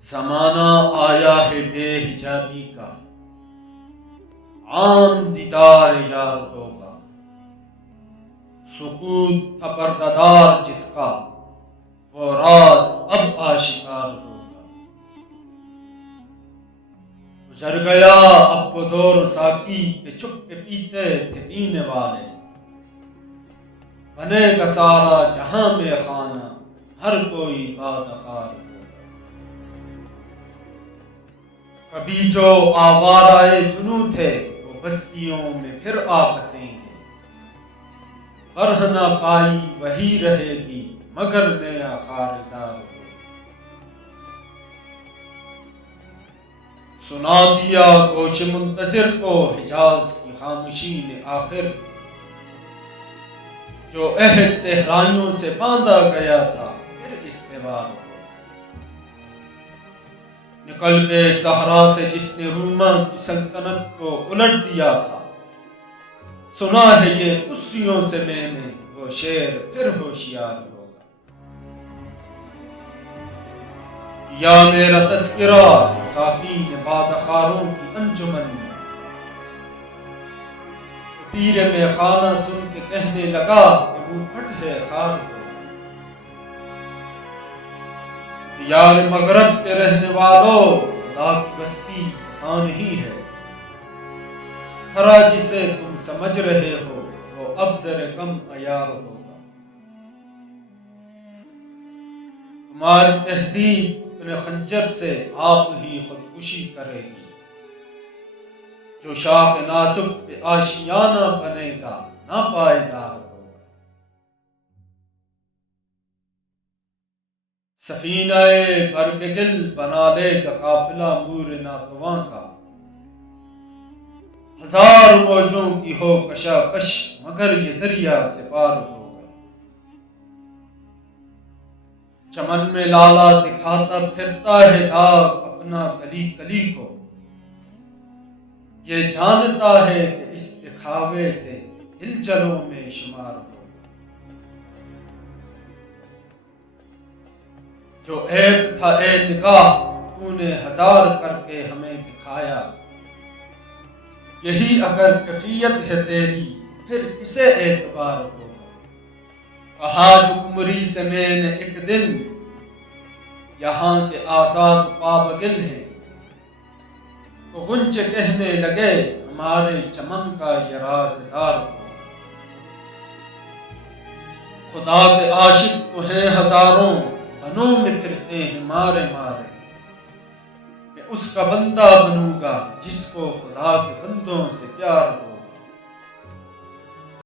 زمانہ آیا ہے بے حجابی کا، عام دیدار یار ہوگا، سکوت تھا پردہ دار جس کا، وہ راز اب آشکار ہوگا۔ گزر گیا اب وہ دور ساقی کہ چھپ کے پیتے تھے پینے والے، بنے گا سارا جہاں میں خانہ، ہر کوئی بادخار ہوگا۔ کبھی جو آوارہ جنوں تھے وہ بستیوں میں پھر آ بسیں گے، برہنہ پائی وہی رہے گی مگر نیا خارزار ہوگا۔ سنا دیا گوش منتظر کو حجاز کی خاموشی نے آخر، جو عہد صحرائیوں سے باندھا گیا تھا پھر استوار ہوگا۔ نکل کے صحرا سے جس نے روما کی سلطنت کو الٹ دیا تھا، سنا ہے یہ اسیوں سے میں نے وہ شعر پھر ہوشیار ہوگا۔ یا میرا تذکرہ جو ساقی نے بادخاروں کی انجمن میں، پیر میں خانہ سن کے کہنے لگا کہ منہ پھٹ ہے خار ہوگا۔ یار مغرب کے رہنے والوں، خدا کی بستی کہاں نہیں ہے، کھرا جسے تم سمجھ رہے ہو وہ اب زر کم عیار ہوگا۔ تمہاری تہذیب اپنے خنجر سے آپ ہی خودکشی کرے گی، جو شاخ ناصب پہ آشیانہ بنے گا ناپائیدار ہوگا۔ سفینہ برگ گل بنا لے گا قافلہ مور ناتواں کا، ہزار موجوں کی ہو کشاکش مگر یہ دریا سے پار ہوگا۔ چمن میں لالا دکھاتا پھرتا ہے داغ اپنا کلی کلی کو، یہ جانتا ہے کہ اس دکھاوے سے ہلچلوں میں شمار ہوگا۔ جو عیب تھا اے نگاہ تو نے ہزار کر کے ہمیں دکھایا، یہی اگر کیفیت ہے تیری پھر کسے اعتبار ہوگا۔ کہا جکمری سے میں نے ایک دن، یہاں کے آزاد پابگل ہیں، تو غنچے کہنے لگے ہمارے چمن کا یہ رازدار ہوگا۔ خدا کے عاشق تو ہیں ہزاروں، بنوں میں پھرتے ہیں مارے مارے، میں اس کا بندہ بنوں گا جس کو خدا کے بندوں سے پیار ہو۔